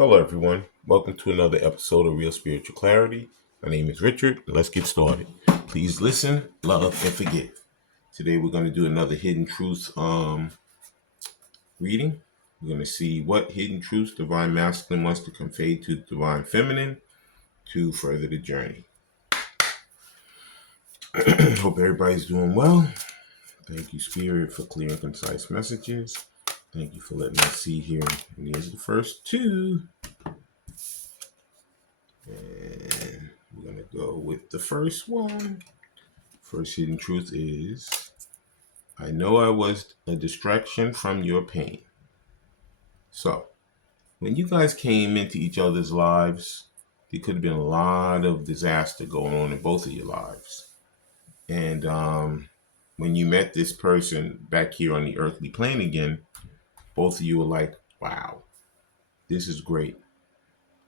Hello, everyone. Welcome to another episode of Real Spiritual Clarity. My name is Richard. Let's get started. Please listen, love, and forgive. Today, we're going to do another hidden truth reading. We're going to see what hidden truths Divine Masculine wants to convey to Divine Feminine to further the journey. Hope everybody's doing well. Thank you, Spirit, for clear and concise messages. Thank you for letting us see here. And here's the first two. And we're going to go with the first one. First hidden truth is, I know I was a distraction from your pain. So, when you guys came into each other's lives, there could have been a lot of disaster going on in both of your lives. And when you met this person back here on the earthly plane again, both of you were like, wow, this is great.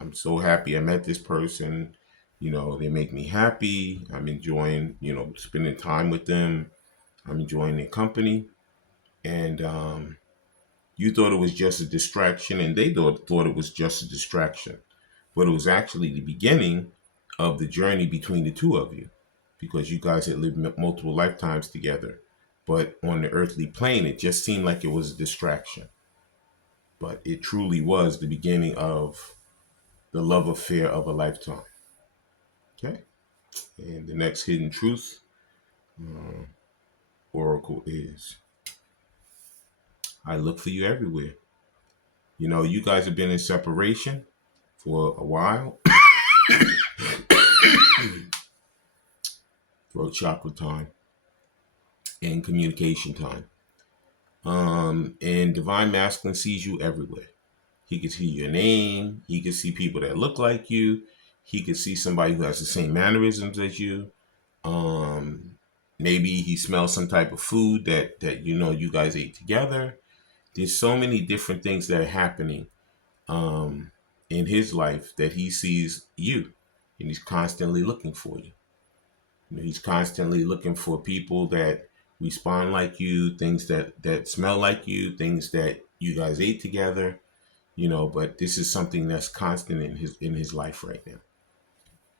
I'm so happy I met this person. They make me happy. I'm enjoying, spending time with them. I'm enjoying their company. And you thought it was just a distraction, and they thought it was just a distraction. But it was actually the beginning of the journey between the two of you, because you guys had lived multiple lifetimes together. But on the earthly plane, it just seemed like it was a distraction. But it truly was the beginning of the love affair of a lifetime. Okay? And the next hidden truth oracle is, I look for you everywhere. You guys have been in separation for a while. Throat chakra time and communication time. And Divine Masculine sees you everywhere. He can see your name. He can see people that look like you. He can see somebody who has the same mannerisms as you. Maybe he smells some type of food that you guys ate together. There's so many different things that are happening in his life that he sees you, and he's constantly looking for you. He's constantly looking for people that respond like you, things that smell like you, things that you guys ate together. But this is something that's constant in his life right now.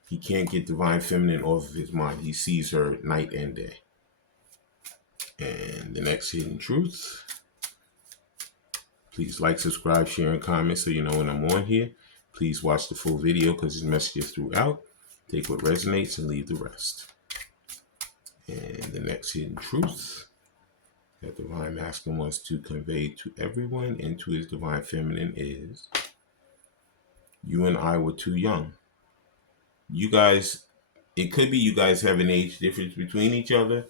He can't get Divine Feminine off of his mind. He sees her night and day. And the next hidden truth. Please like, subscribe, share, and comment so you know when I'm on here. Please watch the full video because there's messages throughout. Take what resonates and leave the rest. And the next hidden truth that Divine Masculine wants to convey to everyone and to his Divine Feminine is, you and I were too young. You guys, it could be you guys have an age difference between each other,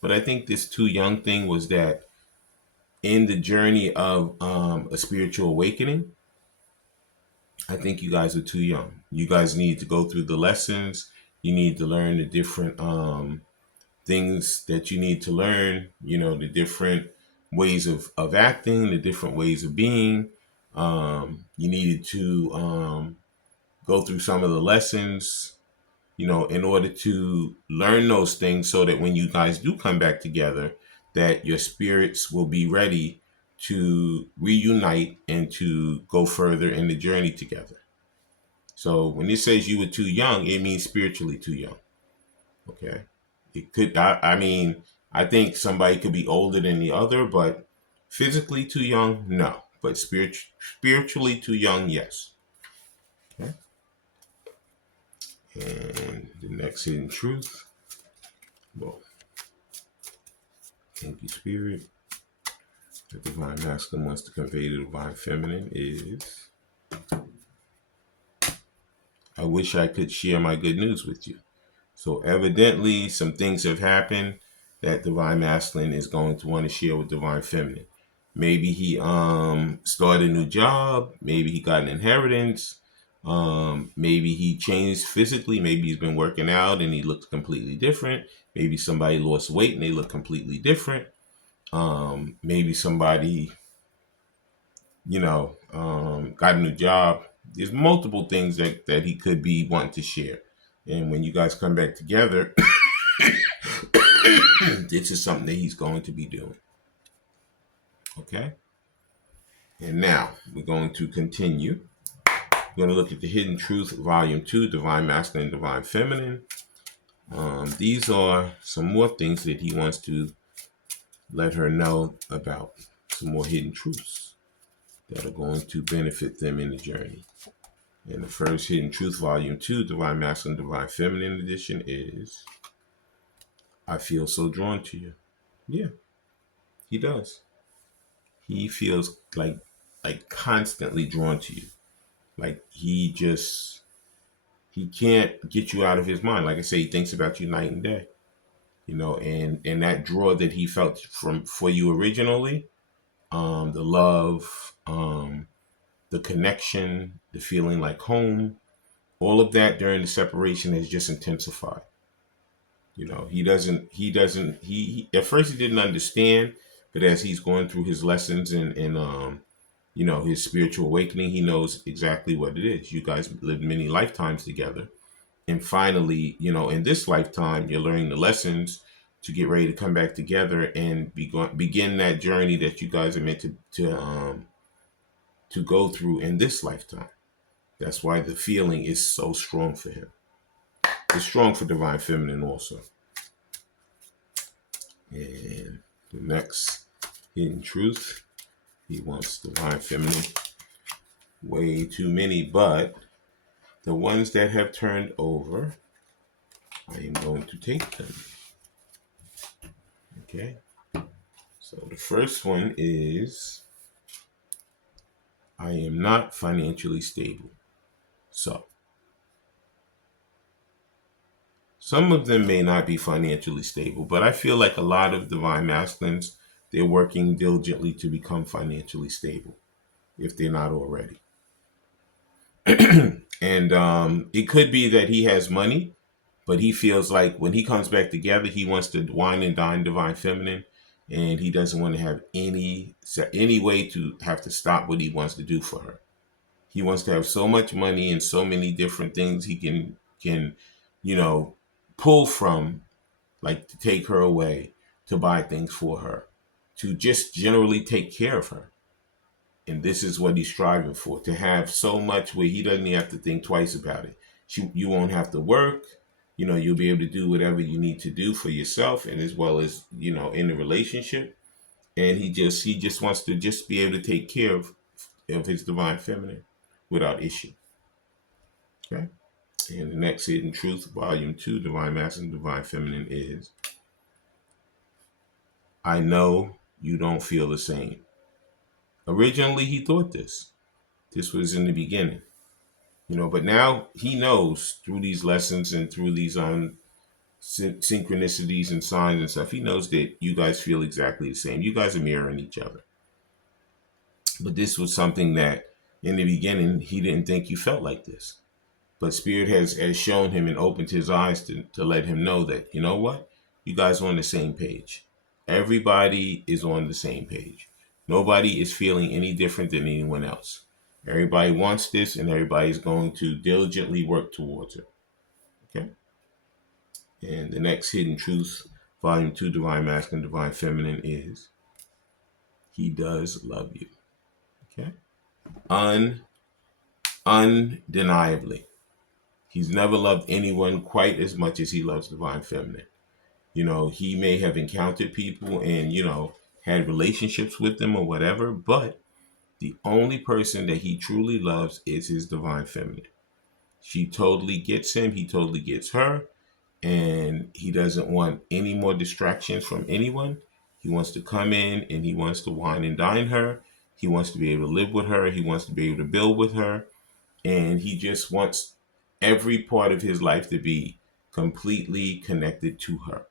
but I think this too young thing was that in the journey of a spiritual awakening, I think you guys are too young. You guys need to go through the lessons. You need to learn the different things that you need to learn, the different ways of acting, the different ways of being. You needed to go through some of the lessons, in order to learn those things so that when you guys do come back together, that your spirits will be ready to reunite and to go further in the journey together. So when it says you were too young, it means spiritually too young. Okay. It could, I think somebody could be older than the other, but physically too young, no. But spiritually too young, yes. Okay. And the next hidden truth. Well, thank you, Spirit. The Divine Masculine wants to convey to the Divine Feminine is, I wish I could share my good news with you. So evidently some things have happened that Divine Masculine is going to want to share with Divine Feminine. Maybe he started a new job. Maybe he got an inheritance. Maybe he changed physically. Maybe he's been working out and he looks completely different. Maybe somebody lost weight and they look completely different. Maybe somebody, got a new job. There's multiple things that he could be wanting to share. And when you guys come back together, this is something that he's going to be doing. Okay? And now we're going to continue We're going to look at the Hidden Truth, Volume 2, Divine Masculine, Divine Feminine. These are some more things that he wants to let her know about. Some more hidden truths that are going to benefit them in the journey. And the first Hidden Truth, Volume 2, Divine Masculine, Divine Feminine edition is, I feel so drawn to you. Yeah, he does. He feels like constantly drawn to you. Like he can't get you out of his mind. Like I say, he thinks about you night and day. And that draw that he felt for you originally, the love, the connection, the feeling like home, all of that during the separation has just intensified. He at first he didn't understand, but as he's going through his lessons and his spiritual awakening, he knows exactly what it is. You guys lived many lifetimes together. And finally, in this lifetime, you're learning the lessons to get ready to come back together and begin that journey that you guys are meant to go through in this lifetime. That's why the feeling is so strong for him. It's strong for Divine Feminine also. And the next Hidden Truth, he wants Divine Feminine. Way too many, but the ones that have turned over, I am going to take them. Okay. So the first one is, I am not financially stable. So some of them may not be financially stable, but I feel like a lot of Divine Masculines, they're working diligently to become financially stable, if they're not already. And it could be that he has money, but he feels like when he comes back together, he wants to wine and dine Divine Feminine, and he doesn't want to have any way to have to stop what he wants to do for her. He wants to have so much money and so many different things he can pull from, like to take her away, to buy things for her, to just generally take care of her. And this is what he's striving for, to have so much where he doesn't even have to think twice about it. You won't have to work. You'll be able to do whatever you need to do for yourself, and as well as, in the relationship. And he just wants to just be able to take care of his Divine Feminine without issue. Okay. And the next Hidden Truth, Volume 2, Divine Masculine, Divine Feminine is, I know you don't feel the same. Originally, he thought this. This was in the beginning. But now he knows through these lessons and through these synchronicities and signs and stuff, he knows that you guys feel exactly the same. You guys are mirroring each other. But this was something that in the beginning, he didn't think you felt like this. But Spirit has shown him and opened his eyes to let him know that, you know what? You guys are on the same page. Everybody is on the same page. Nobody is feeling any different than anyone else. Everybody wants this, and everybody's going to diligently work towards it. Okay? And the next Hidden Truth, Volume 2, Divine Masculine, Divine Feminine is, he does love you. Okay? Undeniably. He's never loved anyone quite as much as he loves Divine Feminine. He may have encountered people and, had relationships with them or whatever, but the only person that he truly loves is his Divine Feminine. She totally gets him. He totally gets her. And he doesn't want any more distractions from anyone. He wants to come in and he wants to wine and dine her. He wants to be able to live with her. He wants to be able to build with her. And he just wants every part of his life to be completely connected to her.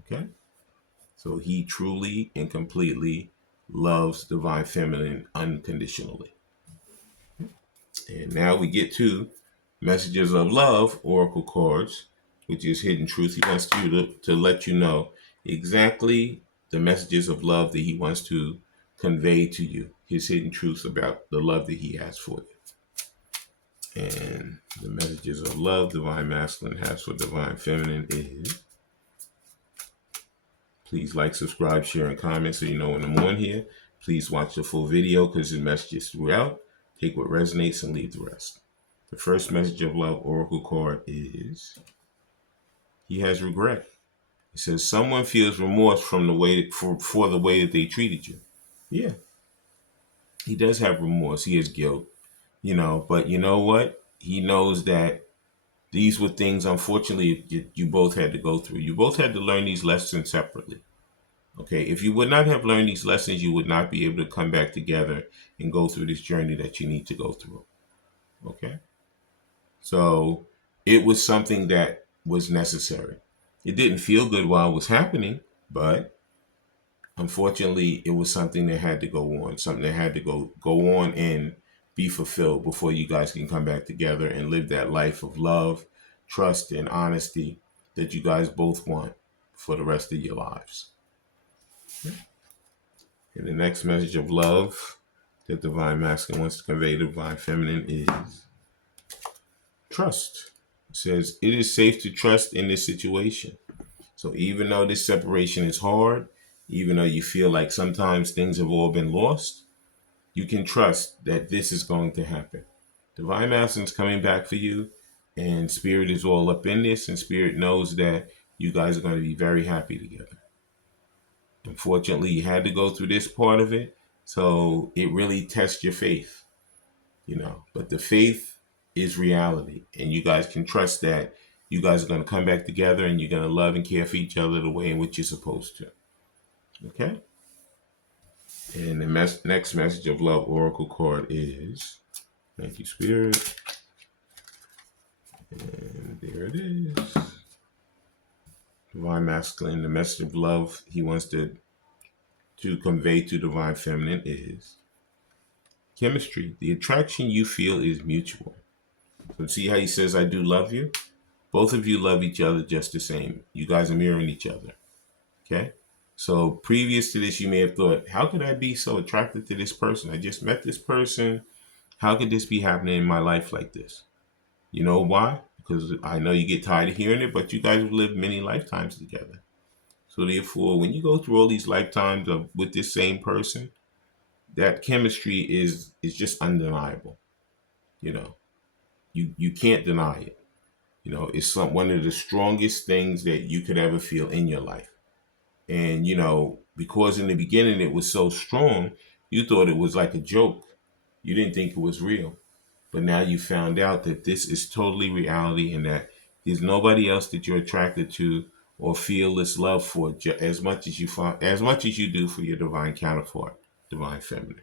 Okay? So he truly and completely loves Divine Feminine unconditionally. And now we get to Messages of Love Oracle cards, which is Hidden Truth. He wants you to let you know exactly the messages of love that he wants to convey to you. His hidden truths about the love that he has for you. And the messages of love Divine Masculine has for Divine Feminine is, please like, subscribe, share, and comment so you know when I'm on here. Please watch the full video because there's messages throughout. Take what resonates and leave the rest. The first message of love oracle card is he has regret. It says someone feels remorse from the way for the way that they treated you. Yeah, he does have remorse. He has guilt, but you know what? He knows that these were things, unfortunately, you both had to go through. You both had to learn these lessons separately. Okay, if you would not have learned these lessons, you would not be able to come back together and go through this journey that you need to go through. Okay, so it was something that was necessary. It didn't feel good while it was happening, but unfortunately, it was something that had to go on, something that had to go on and be fulfilled before you guys can come back together and live that life of love, trust, and honesty that you guys both want for the rest of your lives. And the next message of love that Divine Masculine wants to convey to Divine Feminine is trust. It says, it is safe to trust in this situation. So even though this separation is hard, even though you feel like sometimes things have all been lost, you can trust that this is going to happen. Divine Masculine is coming back for you, and Spirit is all up in this, and Spirit knows that you guys are going to be very happy together. Unfortunately, you had to go through this part of it, so it really tests your faith, But the faith is reality, and you guys can trust that you guys are going to come back together and you're going to love and care for each other the way in which you're supposed to. Okay? And the next message of love oracle card is, thank you, Spirit. And there it is. Divine Masculine, the message of love he wants to convey to Divine Feminine is chemistry. The attraction you feel is mutual. So see how he says, I do love you? Both of you love each other just the same. You guys are mirroring each other. Okay? So previous to this, you may have thought, how could I be so attracted to this person? I just met this person. How could this be happening in my life like this? You know why? Because I know you get tired of hearing it, but you guys have lived many lifetimes together. So therefore, when you go through all these lifetimes with this same person, that chemistry is just undeniable. You can't deny it. It's one of the strongest things that you could ever feel in your life. And, because in the beginning it was so strong, you thought it was like a joke. You didn't think it was real. But now you found out that this is totally reality and that there's nobody else that you're attracted to or feel this love for as much as you do for your divine counterpart, Divine Feminine.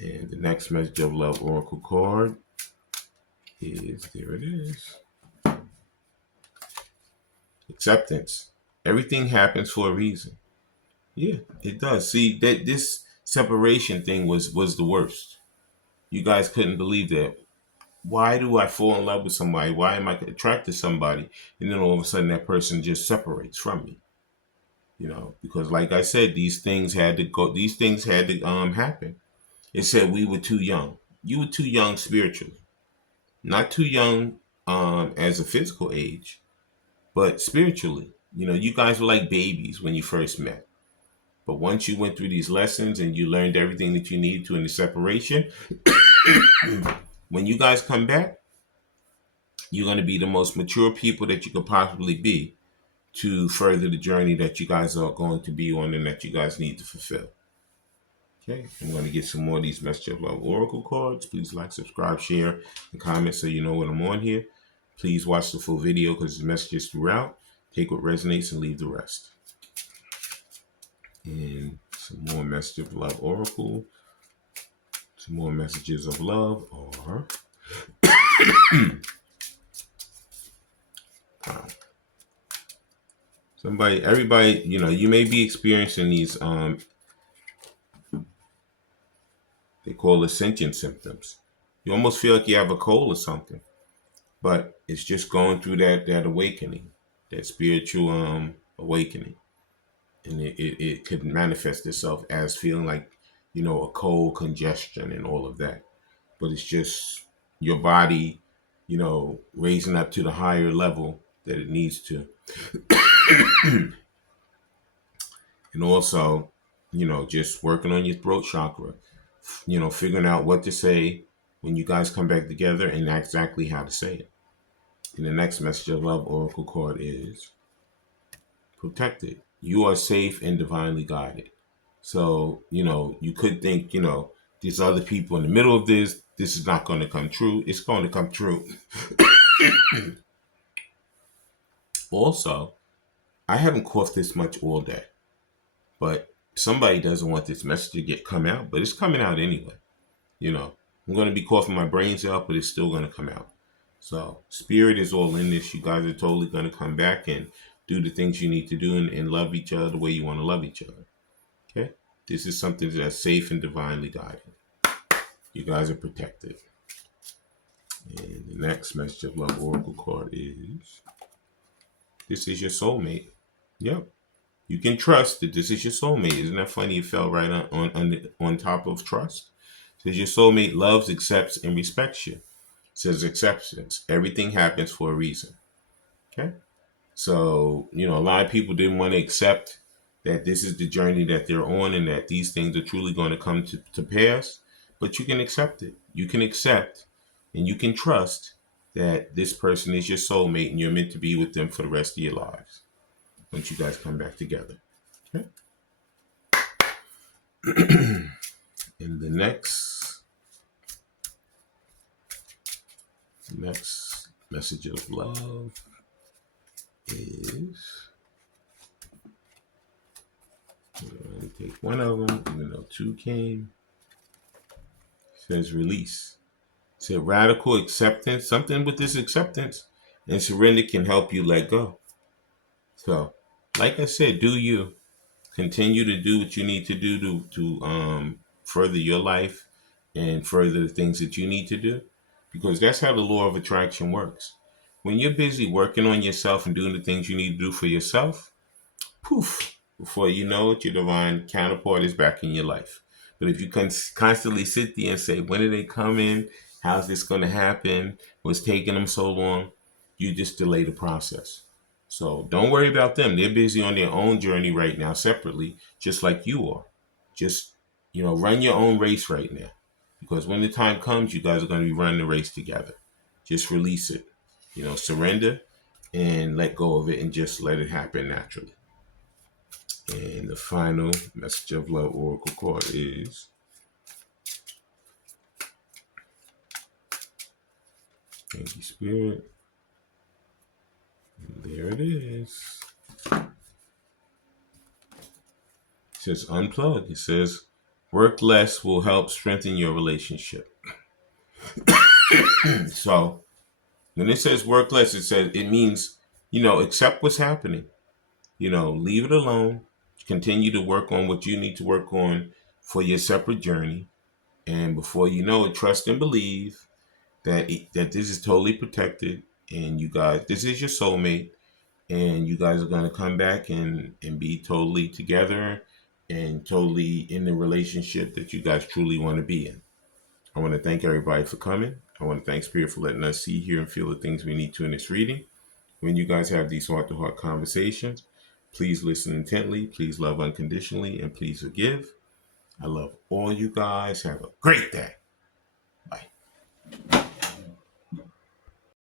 And the next message of love oracle card is, there it is. Acceptance. Everything happens for a reason. Yeah, it does. See, that this separation thing was the worst. You guys couldn't believe that. Why do I fall in love with somebody? Why am I attracted to somebody? And then all of a sudden that person just separates from me. Because like I said, these things had to happen. It said we were too young. You were too young spiritually. Not too young as a physical age, but spiritually. You guys were like babies when you first met. But once you went through these lessons and you learned everything that you needed to in the separation, when you guys come back, you're going to be the most mature people that you could possibly be to further the journey that you guys are going to be on and that you guys need to fulfill. Okay, I'm going to get some more of these Message of Love Oracle cards. Please like, subscribe, share, and comment so you know when I'm on here. Please watch the full video because there's messages throughout. Take what resonates and leave the rest. And some more Message of Love Oracle. Some more messages of love are everybody, you may be experiencing these they call ascension symptoms. You almost feel like you have a cold or something, but it's just going through that awakening, that spiritual awakening, and it could manifest itself as feeling like a cold, congestion, and all of that. But it's just your body, raising up to the higher level that it needs to. And also, just working on your throat chakra, figuring out what to say when you guys come back together and exactly how to say it. And the next message of love oracle card is protected. You are safe and divinely guided. So, you could think, these other people in the middle of this is not going to come true. It's going to come true. Also, I haven't coughed this much all day, but somebody doesn't want this message to come out, but it's coming out anyway. I'm going to be coughing my brains out, but it's still going to come out. So spirit is all in this. You guys are totally going to come back and do the things you need to do and love each other the way you want to love each other. Okay? This is something that's safe and divinely guided. You guys are protected. And the next message of love oracle card is this is your soulmate. Yep. You can trust that this is your soulmate. Isn't that funny? It fell right on top of trust. It says your soulmate loves, accepts, and respects you. It says acceptance. Everything happens for a reason. Okay? So, a lot of people didn't want to accept that this is the journey that they're on and that these things are truly going to come to pass. But you can accept it. You can accept and you can trust that this person is your soulmate and you're meant to be with them for the rest of your lives once you guys come back together. Okay? And the next message of love is, I'm going to take one of them, even though two came. It says release. It says radical acceptance. Something with this acceptance and surrender can help you let go. So, like I said, do you continue to do what you need to do to further your life and further the things that you need to do, because that's how the law of attraction works. When you're busy working on yourself and doing the things you need to do for yourself, poof, before you know it, your divine counterpart is back in your life. But if you constantly sit there and say, when are they coming? How's this going to happen? What's taking them so long? You just delay the process. So don't worry about them. They're busy on their own journey right now, separately, just like you are. Just, run your own race right now. Because when the time comes, you guys are going to be running the race together. Just release it. Surrender and let go of it and just let it happen naturally. And the final message of love oracle card is thank you, Spirit. And there it is. It says unplug. It says work less will help strengthen your relationship. So when it says work less, it means, accept what's happening. Leave it alone. Continue to work on what you need to work on for your separate journey. And before you know it, trust and believe that this is totally protected. And you guys, this is your soulmate. And you guys are going to come back and be totally together and totally in the relationship that you guys truly want to be in. I want to thank everybody for coming. I want to thank Spirit for letting us see, hear, and feel the things we need to in this reading. When you guys have these heart-to-heart conversations, please listen intently, please love unconditionally, and please forgive. I love all you guys. Have a great day.